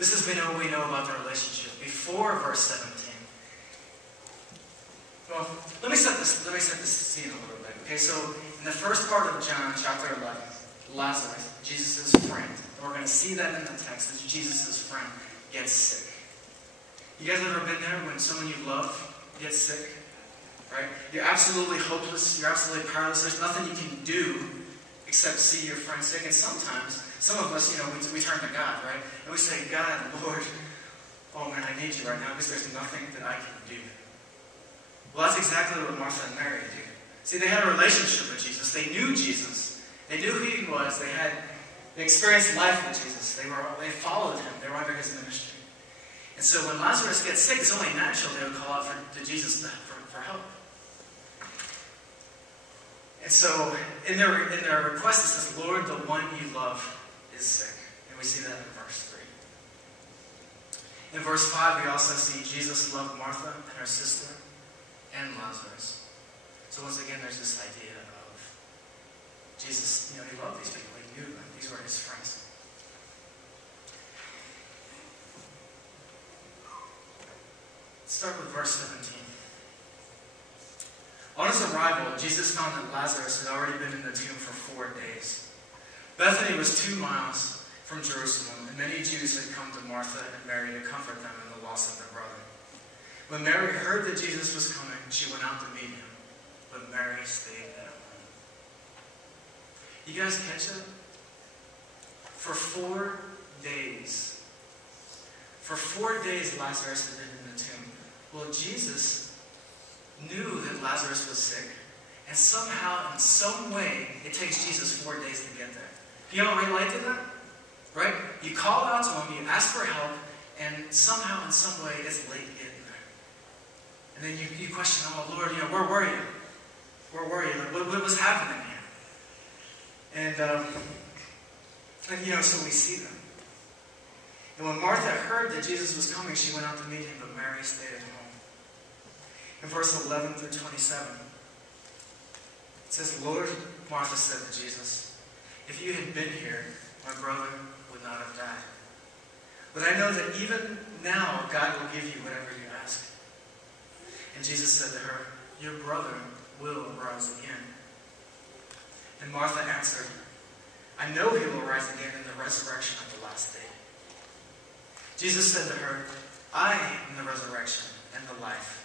This is what we know about the relationship before verse 17. Well, let me set this scene a little bit. Okay, so in the first part of John chapter 11, Lazarus, Jesus' friend, and we're going to see that in the text, as Jesus' friend gets sick. You guys ever been there when someone you love gets sick? Right? You're absolutely hopeless. You're absolutely powerless. There's nothing you can do except see your friend sick. And sometimes, some of us, we turn to God, right? And we say, God, Lord, oh man, I need you right now because there's nothing that I can do. Well, that's exactly what Martha and Mary do. See, they had a relationship with Jesus. They knew Jesus. They knew who he was. They experienced life with Jesus. They followed him. They were under his ministry. And so when Lazarus gets sick, it's only natural they would call out to Jesus for help. And so in their request it says, Lord, the one you love is sick. And we see that in verse 3. In verse 5 we also see Jesus loved Martha and her sister and Lazarus. So once again there's this idea of Jesus, he loved these people, he knew them, these were his friends. Let's start with verse 17. On his arrival, Jesus found that Lazarus had already been in the tomb for 4 days. Bethany was 2 miles from Jerusalem, and many Jews had come to Martha and Mary to comfort them in the loss of their brother. When Mary heard that Jesus was coming, she went out to meet him, but Mary stayed at home. You guys catch it? For 4 days. For 4 days Lazarus had been in the tomb. Well, Jesus knew that Lazarus was sick, and somehow, in some way, it takes Jesus 4 days to get there. Do you all relate to that? Right? You call out to him, you ask for help, and somehow, in some way, it's late getting there. And then you question, oh Lord, where were you? Where were you? What was happening here? And so we see them. And when Martha heard that Jesus was coming, she went out to meet him, but Mary stayed at home. In verse 11 through 27, it says, Lord, Martha said to Jesus, if you had been here, my brother would not have died. But I know that even now God will give you whatever you ask. And Jesus said to her, your brother will rise again. And Martha answered, I know he will rise again in the resurrection of the last day. Jesus said to her, I am the resurrection and the life.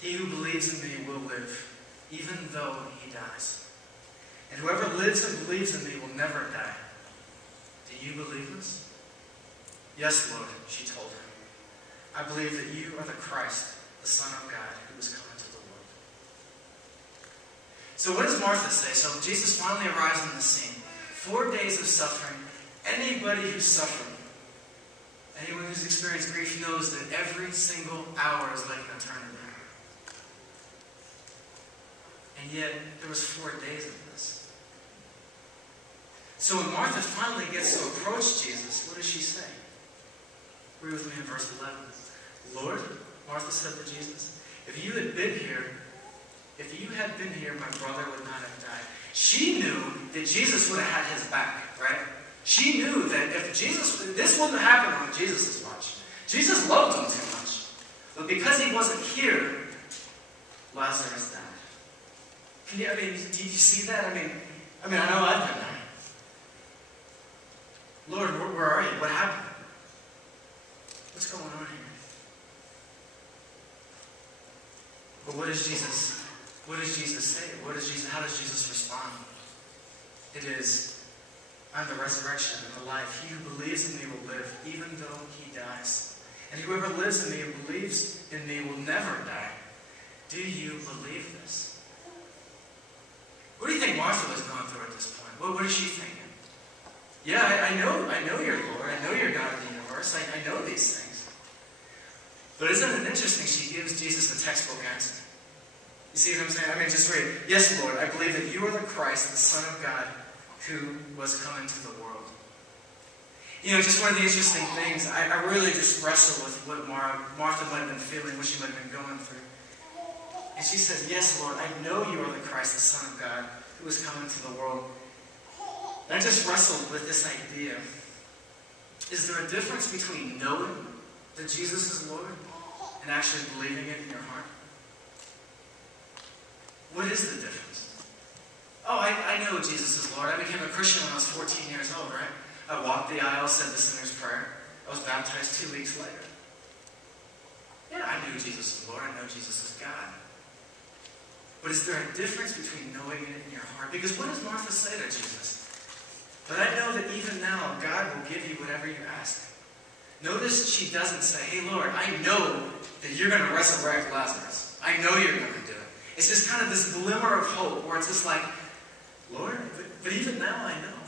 He who believes in me will live, even though he dies. And whoever lives and believes in me will never die. Do you believe this? Yes, Lord, she told him. I believe that you are the Christ, the Son of God, who was come into the world. So what does Martha say? So Jesus finally arrives on the scene. 4 days of suffering. Anybody who's suffering, anyone who's experienced grief knows that every single hour is like an eternity. And yet, there was 4 days of this. So when Martha finally gets to approach Jesus, what does she say? Read with me in verse 11. Lord, Martha said to Jesus, if you had been here, my brother would not have died. She knew that Jesus would have had his back, right? She knew that if this wouldn't happen on Jesus' watch. Jesus loved him too much. But because he wasn't here, Lazarus died. Do you see that? I know I've been there. Lord, where are you? What happened? What's going on here? But what does Jesus say? How does Jesus respond? It is, I'm the resurrection and the life. He who believes in me will live, even though he dies. And whoever lives in me and believes in me will never die. Do you believe this? What do you think Martha was going through at this point? What is she thinking? Yeah, I know you're Lord. I know you're God of the universe. I know these things. But isn't it interesting she gives Jesus a textbook answer? You see what I'm saying? Just read. Yes, Lord, I believe that you are the Christ, the Son of God, who was come into the world. Just one of the interesting things, I really just wrestle with what Martha might have been feeling, what she might have been going through. And she says, yes, Lord, I know you are the Christ, the Son of God, who has come into the world. And I just wrestled with this idea Is there a difference between knowing that Jesus is Lord and actually believing it in your heart? What is the difference? Oh, I know Jesus is Lord. I became a Christian when I was 14 years old, right? I walked the aisle, said the sinner's prayer. I was baptized 2 weeks later. Yeah, I knew Jesus is Lord. I know Jesus is God. But is there a difference between knowing it in your heart? Because what does Martha say to Jesus? But I know that even now, God will give you whatever you ask. Notice she doesn't say, hey, Lord, I know that you're going to resurrect Lazarus. I know you're going to do it. It's just kind of this glimmer of hope where it's just like, Lord, but even now I know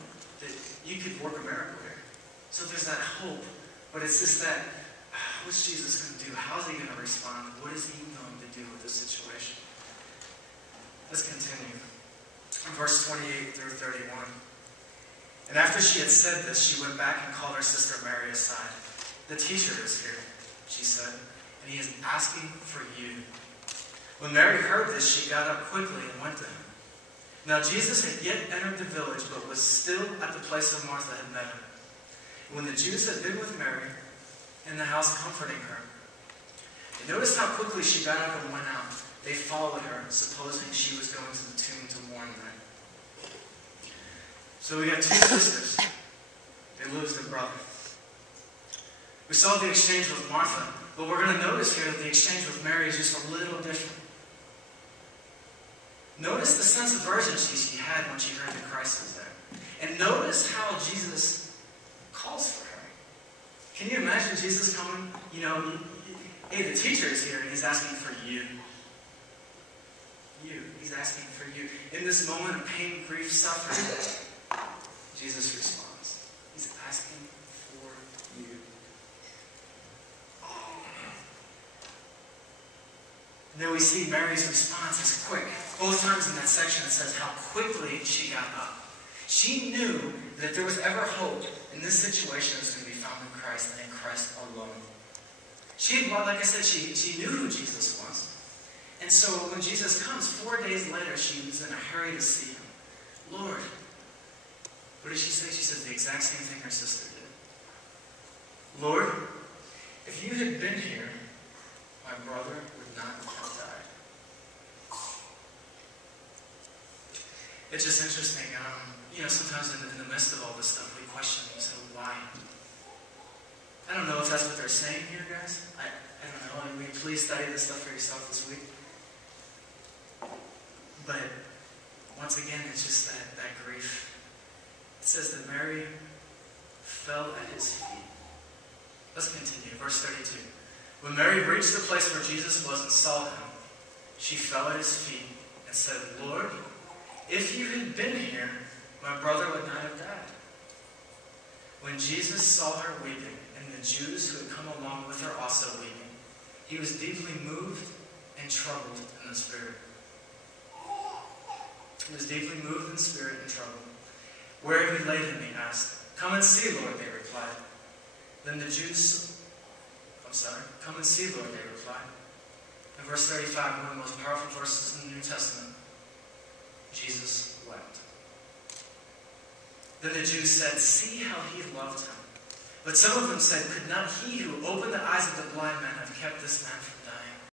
that you could work a miracle here. So there's that hope. But it's just that, what's Jesus going to do? How's he going to respond? What is he going to do with this situation? Let's continue. In verse 28 through 31. And after she had said this, she went back and called her sister Mary aside. The teacher is here, she said, and he is asking for you. When Mary heard this, she got up quickly and went to him. Now Jesus had yet entered the village, but was still at the place where Martha had met him. When the Jews had been with Mary in the house comforting her, and notice how quickly she got up and went out. They followed her, supposing she was going to the tomb to mourn them. So we got two sisters. They lose their brother. We saw the exchange with Martha, but we're going to notice here that the exchange with Mary is just a little different. Notice the sense of urgency she had when she heard that Christ was there. And notice how Jesus calls for her. Can you imagine Jesus coming? Hey, the teacher is here and he's asking for you. You. He's asking for you. In this moment of pain, grief, suffering, Jesus responds. He's asking for you. And then we see Mary's response is quick. Both times in that section it says how quickly she got up. She knew that if there was ever hope in this situation, it was going to be found in Christ and in Christ alone. Like I said, she knew who Jesus was. And so when Jesus comes, 4 days later, she was in a hurry to see him. Lord, what did she say? She says the exact same thing her sister did. Lord, if you had been here, my brother would not have died. It's just interesting. Sometimes in the midst of all this stuff, we question, we say, why? I don't know if that's what they're saying here, guys. I don't know. I mean, please study this stuff for yourself this week. But once again, it's just that grief. It says that Mary fell at his feet. Let's continue. Verse 32. When Mary reached the place where Jesus was and saw him, she fell at his feet and said, Lord, if you had been here, my brother would not have died. When Jesus saw her weeping, and the Jews who had come along with her also weeping, he was deeply moved and troubled in the spirit. He was deeply moved in spirit and troubled. Where have you laid him? He asked. Come and see, Lord, they replied. Then the Jews, come and see, Lord, they replied. In verse 35, one of the most powerful verses in the New Testament, Jesus wept. Then the Jews said, see how he loved him. But some of them said, could not he who opened the eyes of the blind man have kept this man from